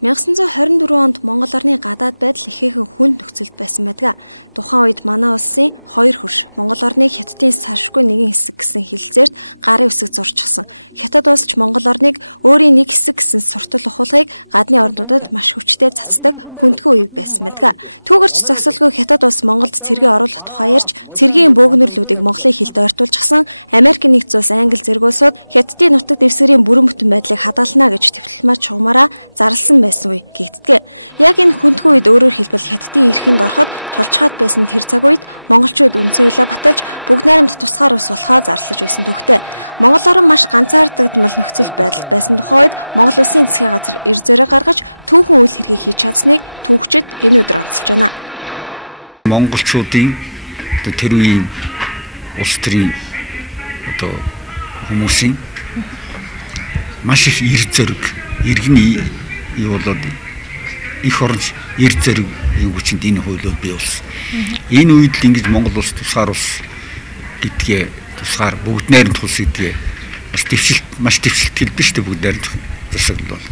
1924 онд Монгол орны гадаад байдал ихээхэн хүнд нөхцөлд байсан байдаг. Тухайн үед манай улсын хоёр хөрш Монгол орныг Хятадын салшгүй нэгэн хэсэг гэсэн хэлэлцээрт гарын үсэг зурчихсан. Хятад улс ч Монгол орныг өөрийн нэг хэсэг гэсэн суртал ухуулгыг гадны орнуудад маш хүчтэй цацдаг хүндгүй үе байсан байдаг. Түүгээрч зогсолгүй Хятад улс Монголд цэргийн оруулах тухай ярьж цэргийн бөөгнөрлүүдийг Монголын хэлд ойртуулчихсан. Америк нэгдсэн улс, Англи зэрэг улсууд Хятадын нутаг дэвсгэрийн бүрэн бүтэн байдлыг хадгална гэж дипломат чугамаараа зарласан байсан үе гэгддэг. Яг энэ хүндгүй үед өөрөөр хэлбэл Хятадын эрхэнд ороход тулчгаад байсан тэр цаг үед монголчууд үндсэн хуулиа баталж бүгд найрамд тусгаар ус болохоо зарлаж байсан түүхтэй. Монгол орн маш ганцаардагдмал нөхцөл байдал байсан тухай үед Монгол улсын засгийн газар эр зөрөө гаргаж түүхэн үйл хэргийг хийж чадсныг түүхчид энэ өдөр онцолж байна. Монголчуудын тэр үеийн улс төрийн хүмүүсийн маш их эр зөрөг, иргэний болоод их оронч эр зөрөг хүчинд энэ хуулиуд бий болсон. Энэ үед л ингэж Монгол улс тусгаар улс гэдгээ тусгаар бүгд найрамд улс гэдгээ маш дэвшилт хэлдэг шүү дээ, бүгд найрамд засаг бол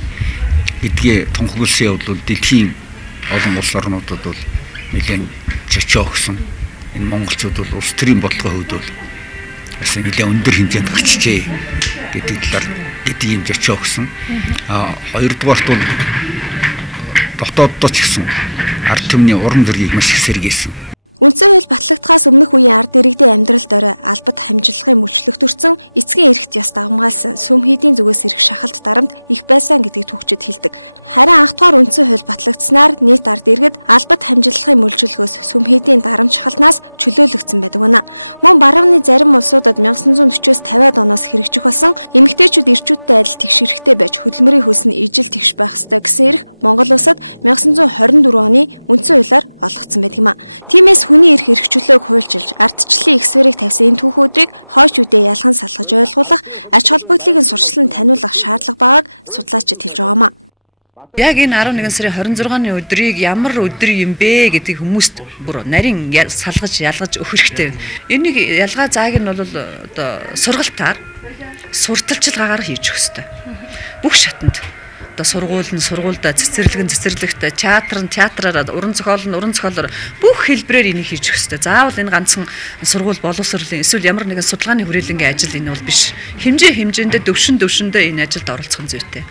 гэдгээ тунхагласан явдал дэлхийн олон улс орнуудад бол нэлээд чочоо өгсөн. Энэ монголчууд бол улс төрийн бодлогын хувьд бол бас нэлээд өндөр хэмжээнд гарчжээ гэдэг талаар гэдэг юм жочоо өгсөн. Хоёрдугаарт бол дотооддоо ч гэсэн ард түмний уран зургийг маш их сэргээсэн. Үндсэн хууль батлагдахаас өмнөх үеийн ард иргэдийн амьдралд орой албад хамжилгын мөлчлөх төрсөн эцгийн эрхт яс дагамгаалсан сүм хийдийн зүгээс ирэх шахалт дарамт их байсан гэдгийг түүхчид хэлдэг. Харин анх дахь үндсэн хууль батлагдсанаар нийт ард иргэд албад хамжилгын мөлчлөхөөс сүм хийдийн дарамт шахалтнаас чөлөөлөгдсөн байдаг байна. Мөн баруун зарим улсуудад 1940-с 50-аад оноос хэрэгжих болсон эмэгтэйчүүд эрчүүдтэй адил тэгш эрхтэй байж хөдөлмөрийн хөлс нь ижил тэгш байх ёстой гэсэн эрх Монгол улсад 1924 оны үндсэн хуулиар олгогдсон байдаг юм а. Тиймээс хүний эрх эрхчлөөг хуульчилж ардчлалын их суурийг тавьсан энэ түүхүүдийг хойш үедээ ялхан салгаж ойлгуулах, ач холбогдлыг нь сурчлан таниулах шаардлага байгааг судлаачид хэлж байгаамаа. Яг энэ 11 сарын 26-ны өдрийг ямар өдөр юм бэ гэдгийг хүмүүст бүр нарийн салгаж ялгаж өгөх хэрэгтэй. Энийг ялгаа зааг нь бол сургалтаар сурталчилгаагаар хийж өгөх хэрэгтэй. Бүх шатанд сургуульд цэцэрлэгт театраар уран зохиолоор бүх хэлбэрээр энийг хийж өгөх хэрэгтэй. Заавал энэ ганцхан сургууль боловсролын эсвэл ямар нэгэн судалгааны хүрээлэнгийн ажил энэ бол биш. Хэмжээндээ төвшөндөө энэ ажилд оролцох нь зүйтэй.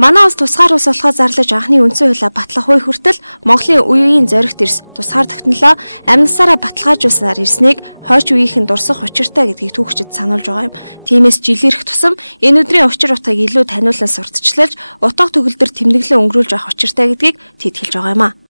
Манай улс тусгаар улс болохоо зарлаж анхны үндсэн хуулиа батлах үе хүртэл Монголын үеийн зоригт ирс тусгаар тогтнолоо амнасаараа баталгаажуулснаар ирснийг хойч үеийнхэн дурсах учиртай гэдгийг түүхчид сануулж байгаа юм. Тиймээс жил ирэх тусам энэ өдрийн учир утгыг илүү таниулан сурталчилж утга төгөлдөр тэмдэглэн өнгөрүүлж авах учиртай гэдгийг тэд хэлж байгаа юм а.